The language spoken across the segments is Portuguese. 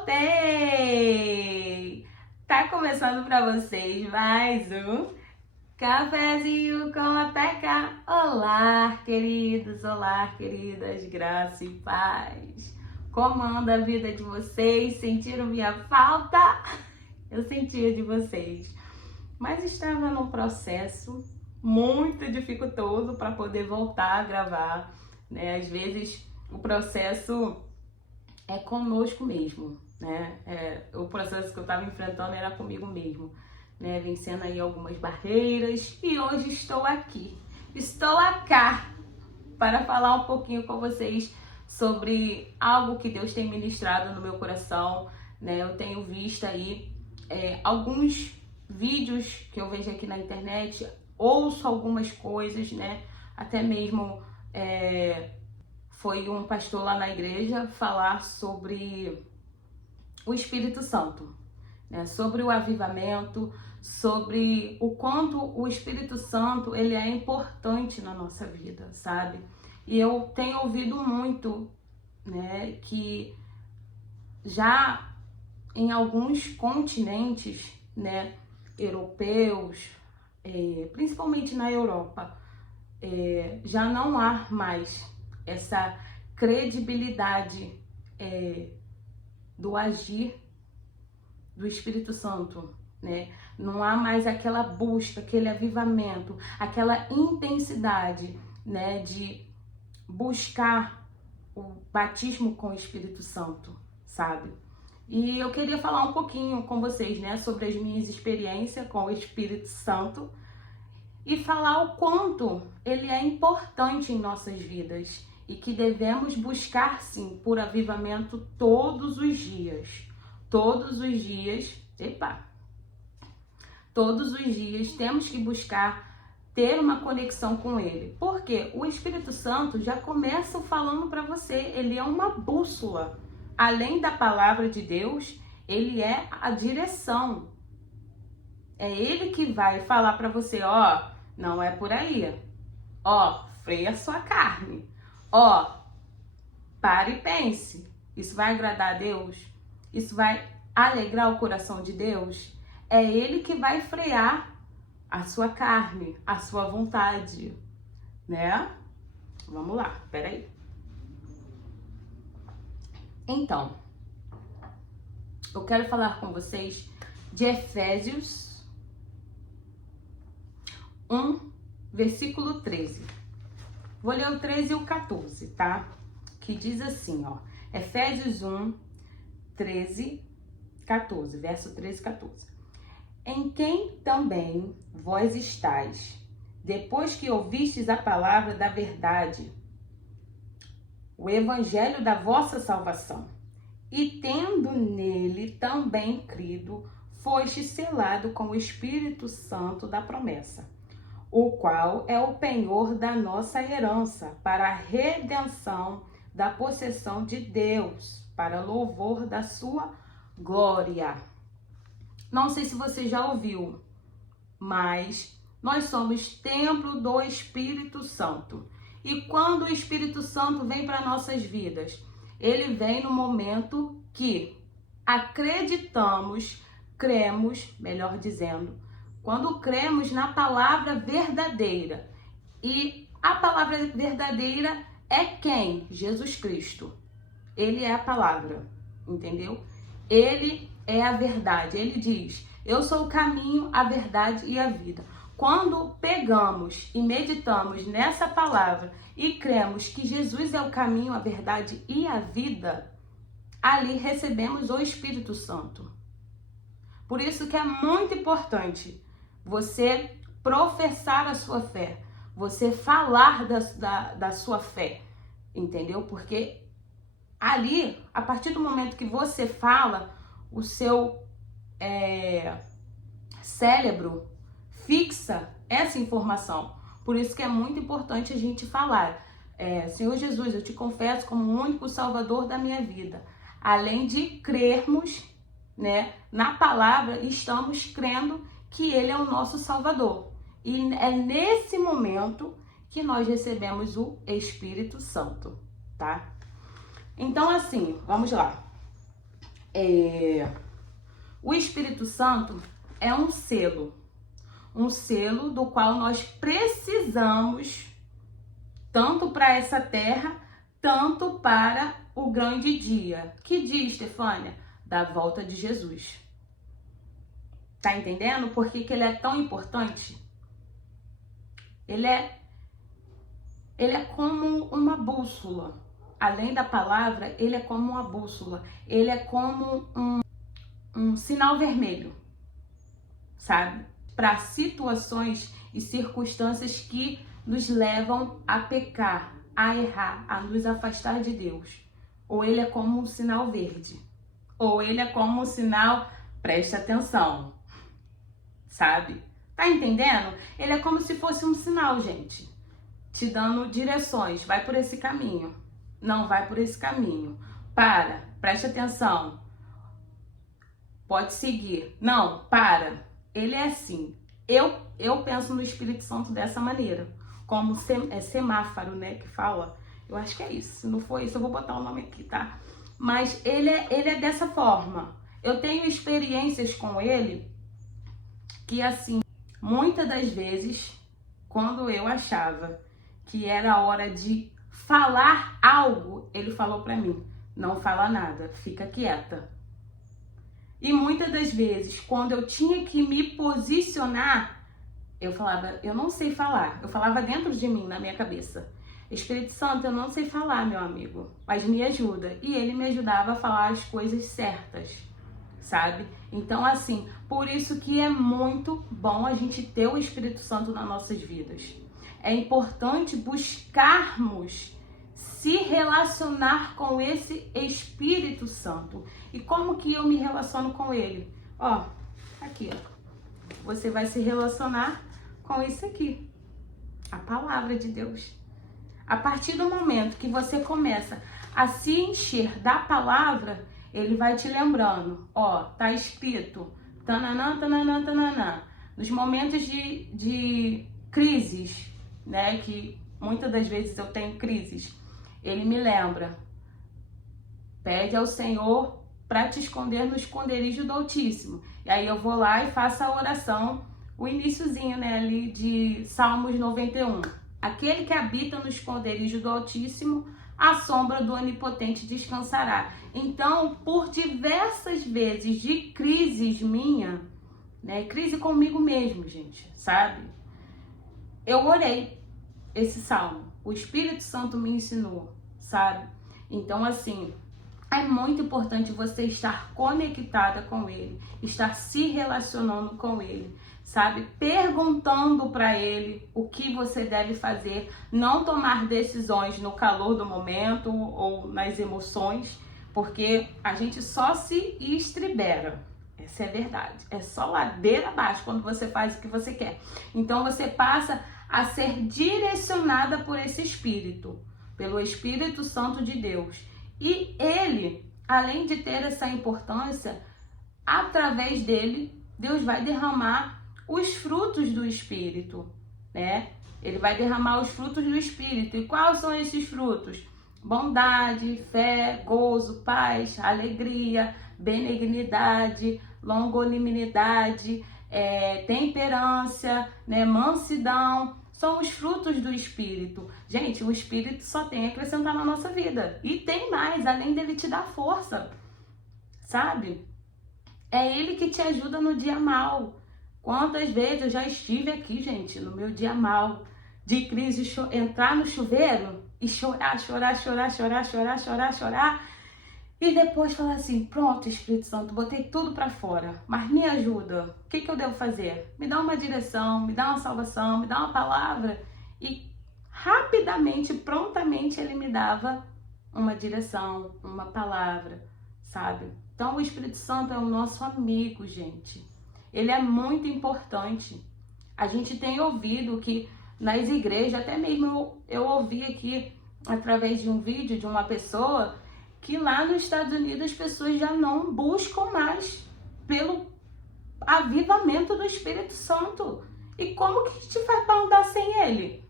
voltei! Tá começando para vocês mais um Cafezinho com a Teca. Olá, queridos, olá, queridas, graça e paz. Como anda a vida de vocês? Sentiram minha falta? Eu sentia de vocês, mas estava num processo muito dificultoso para poder voltar a gravar, né? Às vezes o processo é conosco mesmo, né? O processo que eu estava enfrentando era comigo mesmo, né? Vencendo aí algumas barreiras e hoje estou aqui, para falar um pouquinho com vocês sobre algo que Deus tem ministrado no meu coração, né? Eu tenho visto aí alguns vídeos que eu vejo aqui na internet, ouço algumas coisas, né? Até mesmo foi um pastor lá na igreja falar sobre o Espírito Santo, né? Sobre o avivamento, sobre o quanto o Espírito Santo ele é importante na nossa vida, sabe? E eu tenho ouvido muito, né, que já em alguns continentes, né, europeus, principalmente na Europa, já não há mais essa credibilidade do agir do Espírito Santo, né? Não há mais aquela busca, aquele avivamento, aquela intensidade, né, de buscar o batismo com o Espírito Santo, sabe? E eu queria falar um pouquinho com vocês, né, sobre as minhas experiências com o Espírito Santo e falar o quanto ele é importante em nossas vidas e que devemos buscar, sim, por avivamento todos os dias. Todos os dias temos que buscar ter uma conexão com ele. Porque o Espírito Santo já começa falando para você, ele é uma bússola. Além da palavra de Deus, ele é a direção. É ele que vai falar para você, ó, não é por aí. Ó, freia sua carne. Ó, pare e pense. Isso vai agradar a Deus? Isso vai alegrar o coração de Deus? É ele que vai frear a sua carne, a sua vontade, né? Vamos lá, peraí. Então, eu quero falar com vocês de Efésios 1, versículo 13. Vou ler o 13 e o 14, tá? Que diz assim, ó. Efésios 1, 13, 14. Verso 13 e 14. Em quem também vós estáis, depois que ouvistes a palavra da verdade, o evangelho da vossa salvação, e tendo nele também crido, foste selado com o Espírito Santo da promessa, o qual é o penhor da nossa herança, para a redenção da possessão de Deus, para louvor da sua glória. Não sei se você já ouviu, mas nós somos templo do Espírito Santo. E quando o Espírito Santo vem para nossas vidas, ele vem no momento que acreditamos, cremos, melhor dizendo, quando cremos na palavra verdadeira. E a palavra verdadeira é quem? Jesus Cristo. Ele é a palavra, entendeu? Ele é a verdade. Ele diz, eu sou o caminho, a verdade e a vida. Quando pegamos e meditamos nessa palavra e cremos que Jesus é o caminho, a verdade e a vida, ali recebemos o Espírito Santo. Por isso que é muito importante você professar a sua fé, você falar da sua fé, entendeu? Porque ali, a partir do momento que você fala, o seu cérebro fixa essa informação. Por isso que é muito importante a gente falar. Senhor Jesus, eu te confesso como o único salvador da minha vida. Além de crermos, né, na palavra, estamos crendo que ele é o nosso salvador. E é nesse momento que nós recebemos o Espírito Santo, tá? Então, assim, vamos lá. O Espírito Santo é um selo do qual nós precisamos tanto para essa terra, tanto para o grande dia. Que dia, Estefânia? Da volta de Jesus. Tá entendendo por que ele é tão importante? Ele é como uma bússola. Além da palavra, ele é como uma bússola. Ele é como um sinal vermelho, sabe? Para situações e circunstâncias que nos levam a pecar, a errar, a nos afastar de Deus. Ou ele é como um sinal verde, ou ele é como um sinal, preste atenção, sabe? Tá entendendo? Ele é como se fosse um sinal, gente, te dando direções. Vai por esse caminho, não vai por esse caminho. Preste atenção. Pode seguir. Não, para. Ele é assim. Eu penso no Espírito Santo dessa maneira. Como semáforo, né? Que fala. Eu acho que é isso. Se não for isso, eu vou botar o nome aqui, tá? Mas ele é dessa forma. Eu tenho experiências com ele que, assim, muitas das vezes, quando eu achava que era hora de falar algo, ele falou pra mim: não fala nada, fica quieta. E muitas das vezes, quando eu tinha que me posicionar, eu falava: eu não sei falar. Eu falava dentro de mim, na minha cabeça: Espírito Santo, eu não sei falar, meu amigo, mas me ajuda. E ele me ajudava a falar as coisas certas, sabe? Então, assim, por isso que é muito bom a gente ter o Espírito Santo nas nossas vidas. É importante buscarmos se relacionar com esse Espírito Santo. E como que eu me relaciono com ele? Ó, aqui, ó. Você vai se relacionar com isso aqui, a palavra de Deus. A partir do momento que você começa a se encher da palavra, ele vai te lembrando, ó, tá escrito, tananã, tananã, tananã. Nos momentos de crises, né, que muitas das vezes eu tenho crises, ele me lembra: pede ao Senhor para te esconder no esconderijo do Altíssimo. E aí eu vou lá e faço a oração, o iniciozinho, né, ali de Salmos 91. Aquele que habita no esconderijo do Altíssimo, à sombra do Onipotente descansará. Então, por diversas vezes de crises minha, né, crise comigo mesmo, gente, sabe? Eu orei esse salmo. O Espírito Santo me ensinou, sabe? Então, assim, é muito importante você estar conectada com ele, estar se relacionando com ele, sabe? Perguntando para ele o que você deve fazer, não tomar decisões no calor do momento ou nas emoções, porque a gente só se estribera. Essa é a verdade. É só ladeira abaixo quando você faz o que você quer. Então você passa a ser direcionada por esse Espírito, pelo Espírito Santo de Deus. E ele, além de ter essa importância, através dele, Deus vai derramar os frutos do Espírito, né? Ele vai derramar os frutos do Espírito. E quais são esses frutos? Bondade, fé, gozo, paz, alegria, benignidade, longanimidade, temperança, né, mansidão. São os frutos do Espírito. Gente, o Espírito só tem a acrescentar na nossa vida. E tem mais, além dele te dar força, sabe? É ele que te ajuda no dia mal. Quantas vezes eu já estive aqui, gente, no meu dia mal, de crise, entrar no chuveiro e chorar, e depois falar assim: pronto, Espírito Santo, botei tudo pra fora, mas me ajuda. O que eu devo fazer? Me dá uma direção, me dá uma salvação, me dá uma palavra. E rapidamente, prontamente, ele me dava uma direção, uma palavra, sabe? Então o Espírito Santo é o nosso amigo, gente. Ele é muito importante. A gente tem ouvido que nas igrejas, até mesmo eu ouvi aqui através de um vídeo de uma pessoa, que lá nos Estados Unidos as pessoas já não buscam mais pelo avivamento do Espírito Santo. E como que a gente faz para andar sem ele?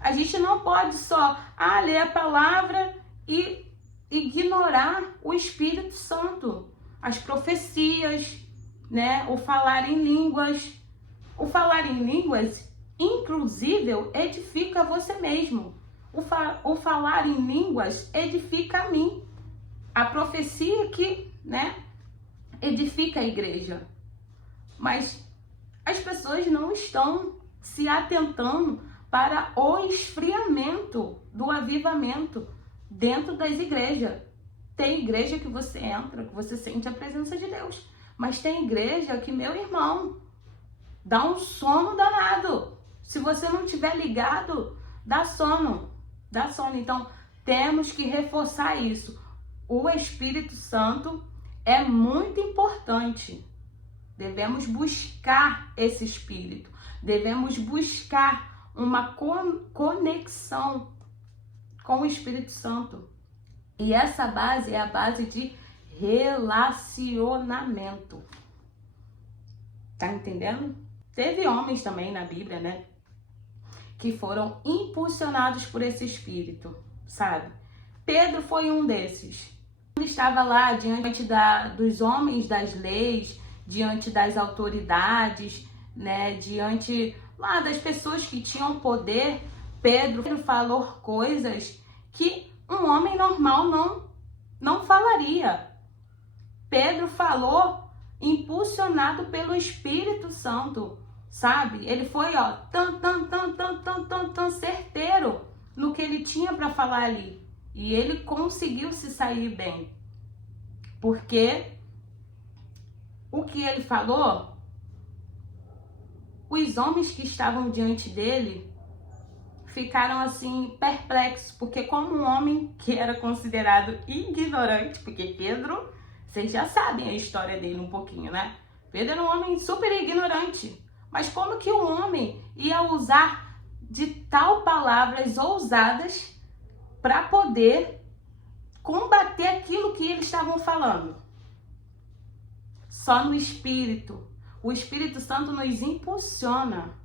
A gente não pode só ler a palavra e ignorar o Espírito Santo. as profecias, né? O falar em línguas. O falar em línguas, inclusive, edifica você mesmo. O falar em línguas edifica a mim. A profecia que, né, edifica a igreja. Mas as pessoas não estão se atentando para o esfriamento do avivamento dentro das igrejas. Tem igreja que você entra, que você sente a presença de Deus. Mas tem igreja que, meu irmão, dá um sono danado. Se você não estiver ligado, dá sono. Dá sono. Então, temos que reforçar isso. O Espírito Santo é muito importante. Devemos buscar esse Espírito. Devemos buscar uma conexão com o Espírito Santo. E essa base é a base de relacionamento. Tá entendendo? Teve homens também na Bíblia, né? Que foram impulsionados por esse Espírito, sabe? Pedro foi um desses. Ele estava lá diante dos homens das leis, diante das autoridades, né? Diante lá das pessoas que tinham poder. Pedro falou coisas que um homem normal não falaria. Pedro falou impulsionado pelo Espírito Santo, sabe? Ele foi, tão certeiro no que ele tinha para falar ali. E ele conseguiu se sair bem. Porque o que ele falou, os homens que estavam diante dele ficaram assim perplexos, porque como um homem que era considerado ignorante, porque Pedro, vocês já sabem a história dele um pouquinho, né? Pedro era um homem super ignorante, mas como que um homem ia usar de tal palavras ousadas para poder combater aquilo que eles estavam falando? Só no Espírito. O Espírito Santo nos impulsiona.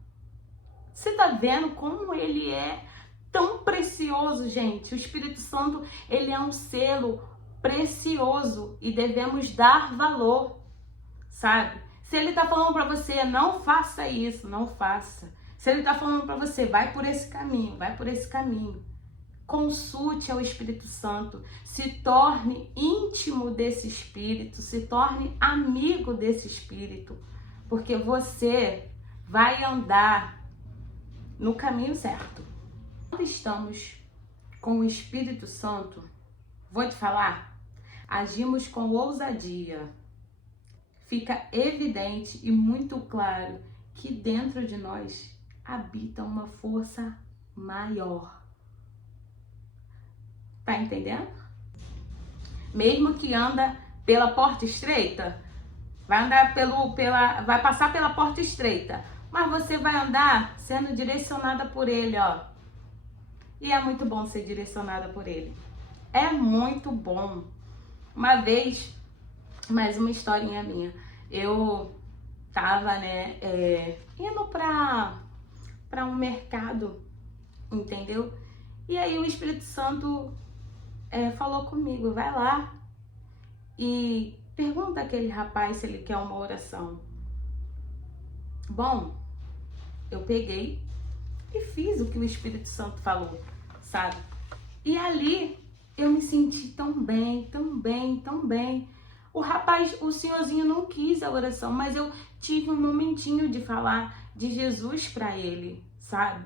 Você tá vendo como ele é tão precioso, gente? O Espírito Santo, ele é um selo precioso e devemos dar valor, sabe? Se ele tá falando para você, não faça isso, não faça. Se ele tá falando para você, vai por esse caminho, vai por esse caminho. Consulte ao Espírito Santo, se torne íntimo desse Espírito, se torne amigo desse Espírito, porque você vai andar no caminho certo. Quando estamos com o Espírito Santo, vou te falar, agimos com ousadia. Fica evidente e muito claro que dentro de nós habita uma força maior. Tá entendendo? Mesmo que anda pela porta estreita, vai passar pela porta estreita, mas você vai andar sendo direcionada por ele, ó. E é muito bom ser direcionada por ele. É muito bom. Uma vez, mais uma historinha minha. Eu tava, né, indo pra um mercado, entendeu? E aí o Espírito Santo falou comigo, vai lá e pergunta aquele rapaz se ele quer uma oração. Bom, eu peguei e fiz o que o Espírito Santo falou, sabe? E ali eu me senti tão bem, tão bem, tão bem. O rapaz, o senhorzinho não quis a oração, mas eu tive um momentinho de falar de Jesus para ele, sabe?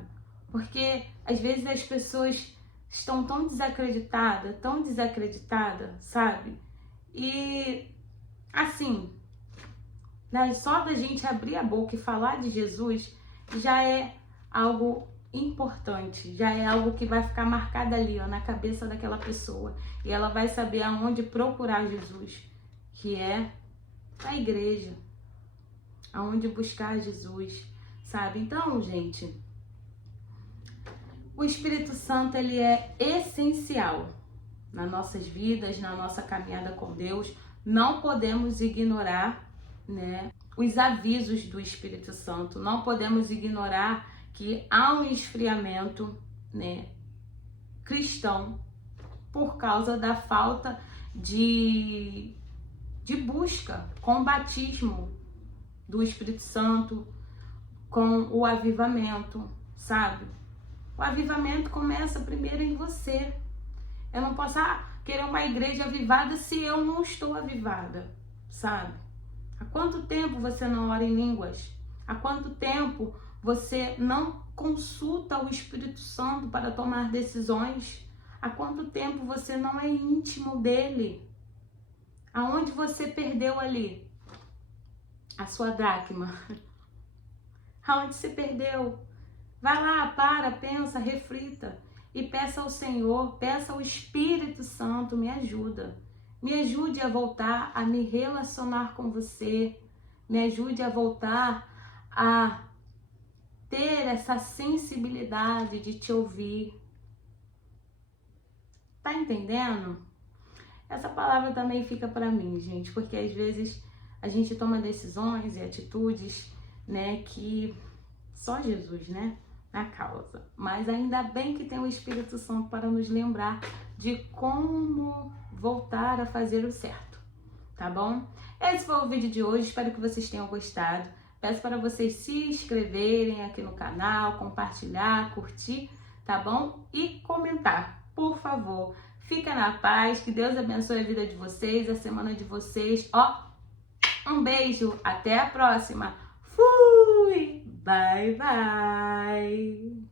Porque às vezes as pessoas estão tão desacreditadas, sabe? E assim, né, só da gente abrir a boca e falar de Jesus já é algo importante, já é algo que vai ficar marcado ali, ó, na cabeça daquela pessoa, e ela vai saber aonde procurar Jesus, que é a igreja, aonde buscar Jesus, sabe? Então, gente, o Espírito Santo, ele é essencial nas nossas vidas, na nossa caminhada com Deus. Não podemos ignorar, né, os avisos do Espírito Santo. Não podemos ignorar que há um esfriamento, né, cristão por causa da falta de de busca com o batismo do Espírito Santo, com o avivamento, sabe? O avivamento começa primeiro em você. Eu não posso querer uma igreja avivada se eu não estou avivada, sabe? Há quanto tempo você não ora em línguas? Há quanto tempo você não consulta o Espírito Santo para tomar decisões? Há quanto tempo você não é íntimo dele? Aonde você perdeu ali a sua dracma? Aonde você perdeu? Vai lá, pensa, reflita e peça ao Senhor, peça ao Espírito Santo, me ajuda. Me ajude a voltar a me relacionar com você. Me ajude a voltar a ter essa sensibilidade de te ouvir. Tá entendendo? Essa palavra também fica para mim, gente, porque às vezes a gente toma decisões e atitudes, né, que só Jesus, né, na causa. Mas ainda bem que tem o Espírito Santo para nos lembrar de como voltar a fazer o certo, tá bom? Esse foi o vídeo de hoje, espero que vocês tenham gostado. Peço para vocês se inscreverem aqui no canal, compartilhar, curtir, tá bom? E comentar, por favor. Fica na paz, que Deus abençoe a vida de vocês, a semana de vocês. Ó, um beijo, até a próxima. Fui! Bye, bye!